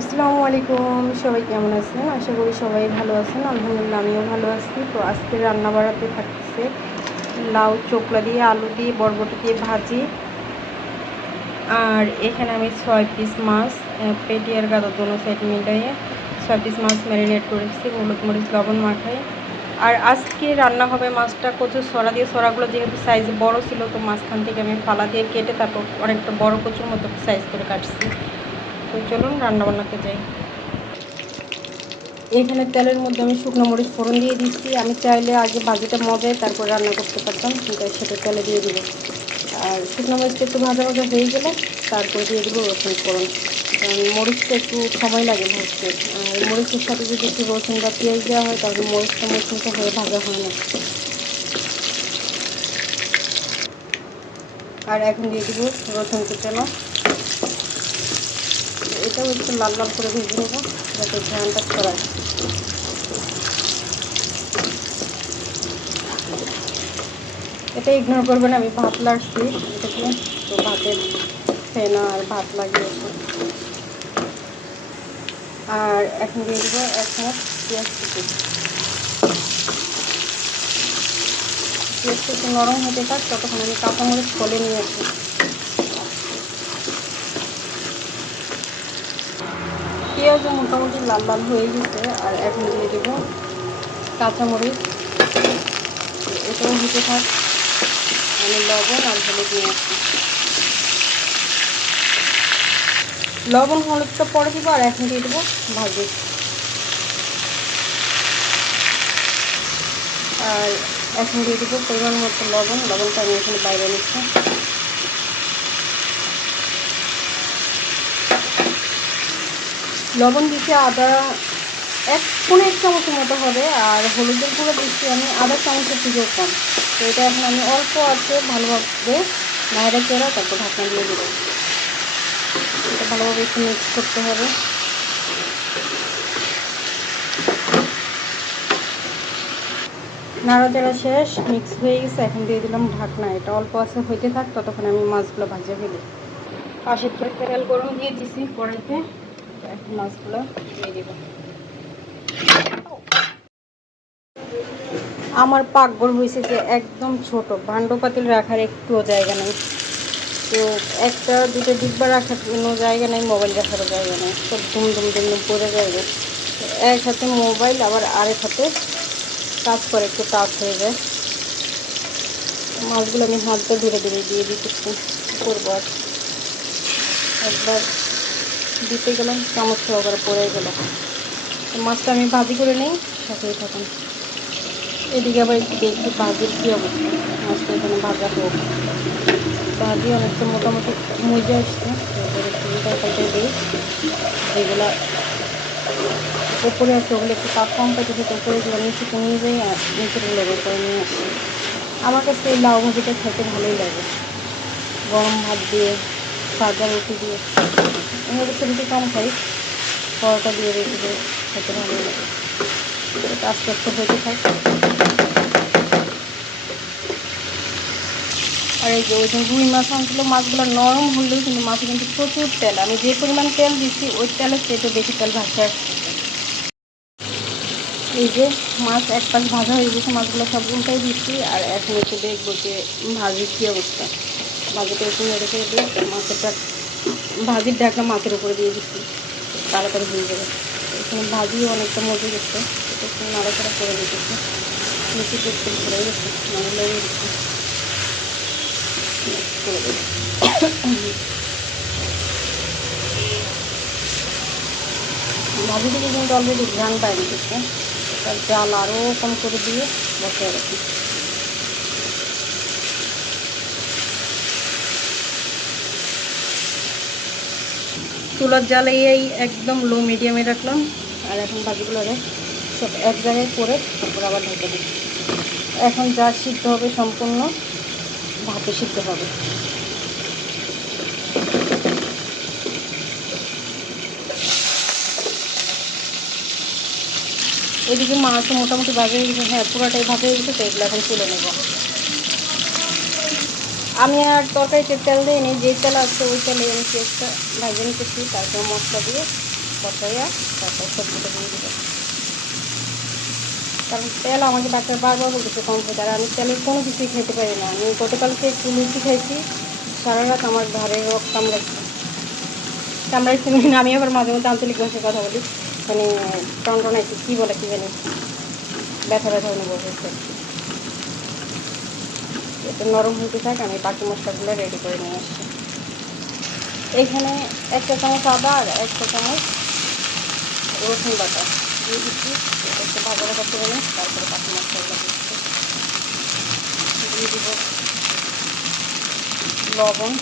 আসসালামু আলাইকুম, সবাই কেমন আছেন? আশা করি সবাই ভালো আছেন। আলহামদুলিল্লাহ আমিও ভালো আছি। তো আজকে রান্না বাড়াতে থাকতেছে লাউ চোকলা দিয়ে, আলু দিয়ে, বরবটি দিয়ে ভাজি। আর এখানে আমি 6 পিস মাছ পেটি আর গাদা দোনো সাইড মিলিয়ে 6 পিস মাছ ম্যারিনেট করে রেখেছি হলুদ মরিচ লবণ মাখায়। আর আজকে রান্না হবে মাছটা কচু সরা দিয়ে। সরাগুলো যেহেতু সাইজ বড় ছিল, তো মাঝখান থেকে আমি ফালা দিয়ে কেটে তারপর অনেকটা বড় কচুর মতো সাইজ করে কাটছি। তো চলুন রান্না বান্নাতে যাই। এখানে তেলের মধ্যে আমি শুকনো মরিচ ফোড়ন দিয়ে দিচ্ছি। আমি চাইলে আগে ভাজিটা মজায় তারপর রান্না করতে পারতাম, কিন্তু সেটা তেলে দিয়ে দিব। আর শুকনো মরিচটা একটু ভাজা ভাজা হয়ে গেলে তারপর দিয়ে দেবো রসুন ফোড়ন, কারণ মরিচটা একটু সময় লাগে ভাজতে। আর মরিচের সাথে যদি একটু রসুন বা পেঁয়াজ দেওয়া হয় তাহলে মরিচটা মুচমুচে হয়ে ভাজা হয় না। আর এখন দিয়ে দেবো রসুন কুচানো। এটাও একটু লাল লাল করে ভেজে নেবো যাতে ঘ্রাণটা ছড়ায়। এটা ইগনোর করবেন, আমি ভাত লাগছি এটাকে, তো ভাতের ফেনা আর ভাত লাগিয়েছি। আর এখন দিয়ে দেবো 1 চামচ পেঁয়াজ কুচি। পেঁয়াজটা একটু নরম হতে থাক, ততক্ষণ আমি কাঁচামরিচ ফলে নিয়েছি। পেঁয়াজও মোটামুটি লাল লাল হয়ে গেছে। আর এখন দিয়ে দেবো কাঁচামরিচ, এটাও হতে থাক। আমি লবণ আর হলুদ নিয়েছি। লবণ হলুদটা পরে দিব, আর এখন দিয়ে দেবো ভাজি। আর এখন দিয়ে দেবো পরিমাণ মতো লবণ। লবণটা আমি এখানে বাইরে নিচ্ছি। লবণ দিচ্ছি আদা 1 চামচের মতো হবে। আর হলুদের গুঁড়ো দিচ্ছি আমি আধা চামচের থেকেও কম। তো এটা এখন আমি অল্প আছে ভালোভাবে নাড়া চেড়া তারপর ঢাকনা দিয়ে দেবো। এটা ভালোভাবে একটু মিক্স করতে হবে। নাড়াচাড়া শেষ, মিক্স হয়ে গেছে। এখন দিয়ে দিলাম ঢাকনা। এটা অল্প আছে হইতে থাক, ততক্ষণ আমি মাছগুলো ভাজা ফেলি। পাশের থেকে তেল গরম দিয়ে দিছি কড়াইতে। এখন মাছগুলো দিয়ে দেব। আমার পাকঘর হয়েছে যে একদম ছোট, ভাণ্ড পাতিল রাখার একটুও জায়গা নেই। তো একটা দুটো ডিব্বা রাখার কোনো জায়গা নেই, মোবাইল রাখারও জায়গা নেই, সব দুম দুম দুম দুম পড়ে যাবে। এক হাতে মোবাইল আবার আরেক হাতে কাজ করে, একটু টাচ হয়ে যায়। মাছগুলো আমি হাতটা ধীরে ধীরে দিয়ে দিতেছি। করবো আর একবার দিতে গেলাম চামচ সহকারে পড়ে গেল। মাছটা আমি ভাজি করে নেই, সাথেই থাকুন। এদিকে আবার একটু দেখি ভাজির কী অবস্থা। মাছটা এখানে ভাজা হোক। ভাজি অনেকটা মোটামুটি মজে আসছে। এবার একটু তরকারিটা দিই, যেগুলো উপরে আছে ওগুলো একটু তাপ কম পাইতে থেকে উপরে এগুলো নিচে নিয়ে যাই, আর নিচেরগুলো উপরে নিয়ে আসি। আমার কাছে এই লাউ ভাজিটা খেতে ভালোই লাগে, গরম ভাত দিয়ে, ভাজা রুটি দিয়ে। আমি অবশ্য রুটি কম খাই, পরোটা দিয়ে রুটি দিয়ে খেতে ভালোই লাগে। এটা আস্তে আস্তে হইতে থাকে। আর এই যে ওই যে রুই মাছ আনছিল, মাছগুলো নরম হলেও কিন্তু মাছে কিন্তু প্রচুর তেল। আমি যে পরিমাণ তেল দিচ্ছি ওই তেলের চেয়ে বেশি তেল ভাসতে আসছে। এই যে মাছ এক পাশ ভাজা হয়ে গেছে, মাছগুলো সব উল্টাই দিচ্ছি। আর এখন একটু দেখবো যে ভাজির কী অবস্থা। ভাজিটা একটু নেড়ে খেয়ে দিয়ে মাছেরটা ভাজির ঢাকনা মাছের উপরে দিয়ে দিচ্ছি, তাড়াতাড়ি হয়ে যাবে। এখানে ভাজিও অনেকটা মজে গেছে, এটা একটু নাড়াচাড়া করে দিতেছি। নিচে একটু ভরে গেছে, নাড়লে দিচ্ছি করে দেবো। ভাজি থেকে কিন্তু অলরেডি ঘ্রাণ বাইরে দিচ্ছে। তার জাল আরও কম করে দিয়ে বসে রাখি। চুলার জ্বালাইয়েই একদম লো মিডিয়ামে রাখলাম। আর এখন ভাজিগুলো সব এক জায়গায় করে তারপর আবার ঢেকে দিই। এখন যা সিদ্ধ হবে সম্পূর্ণ ভাপে সিদ্ধ হবে। এদিকে মাছও মোটামুটি ভাজা হয়ে গেছে। হ্যাঁ, পুরোটাই ভাজা হয়ে গেছে। তো এগুলো এখন তুলে নেব। আমি আর তরকারিতে তেল দিইনি, যেই তেল আছে ওই তেলে আমি পেঁয়াজটা ভাজে নিতেছি, তারপর মশলা দিয়ে কষাইয়া তারপর সবজিটা দিয়ে দেবো। কারণ তেল আমাকে বাচ্চারা বারবার বলতেছে কম খেতে, আর আমি তেলের কোনো কিছুই খেতে পারি না। আমি গতকালকে একটু লুচি খাইছি, সারা রাত আমার ঘাড়ের রক কামড়াইছে মানে আমি আবার মাঝে মধ্যে আঞ্চলিক ভাষায় কথা বলি, মানে টনটনাইছি কী বলে কী জানি, ব্যথা ব্যথা অনুভব হয়েছে। এটা নরম হতে থাক, আমি বাকি মশলাগুলো রেডি করে নিয়ে আসছি। এইখানে 1 চা চামচ আদা আর 1 চা চামচ রসুন বাটা দিয়ে দিচ্ছি। এটা একটু ভাজা ভাজা করে নিই, তারপরে বাকি মশলাগুলো দিচ্ছি। দিয়ে দিব লবণ।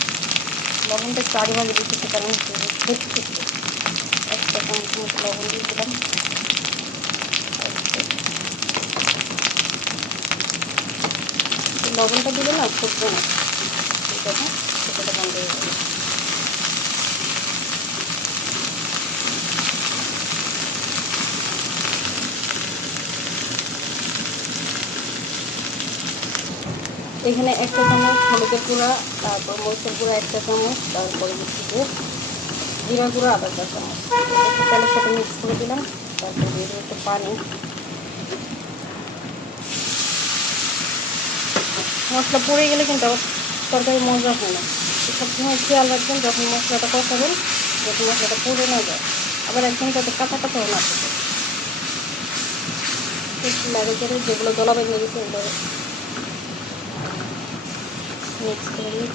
লবণটা একটু আগে ভাগে দিচ্ছি কারণ দেখতে 1 চা চামচ মতো লবণ দিয়ে দিলাম। লবণটা দিলে না ফুটবে না, ঠিক আছে, সেটা বন্ধ হয়ে যাবে। এখানে 1 চা চামচ হলুদের গুঁড়া, তারপর মরিচের গুঁড়া 1 চা চামচ, তারপরে দিচ্ছি যে জিরা গুঁড়া আধা চা চামচ, একটু তেলের সাথে মিক্স করে দিলাম। তারপর দিয়ে দেবো একটু পানি। মশলা পড়ে গেলে কিন্তু আবার তরকারি মজা হয় না। সবসময় খেয়াল রাখবেন যখন মশলাটা কষাবেন যাতে মশলাটা পড়ে না যায়, আবার একদম যাতে কাঁচা কাঁচাও না থাকে। একটু লাগে করে যেগুলো দলা বেঁধে গেছে ওগুলো মিক্স করে নিই।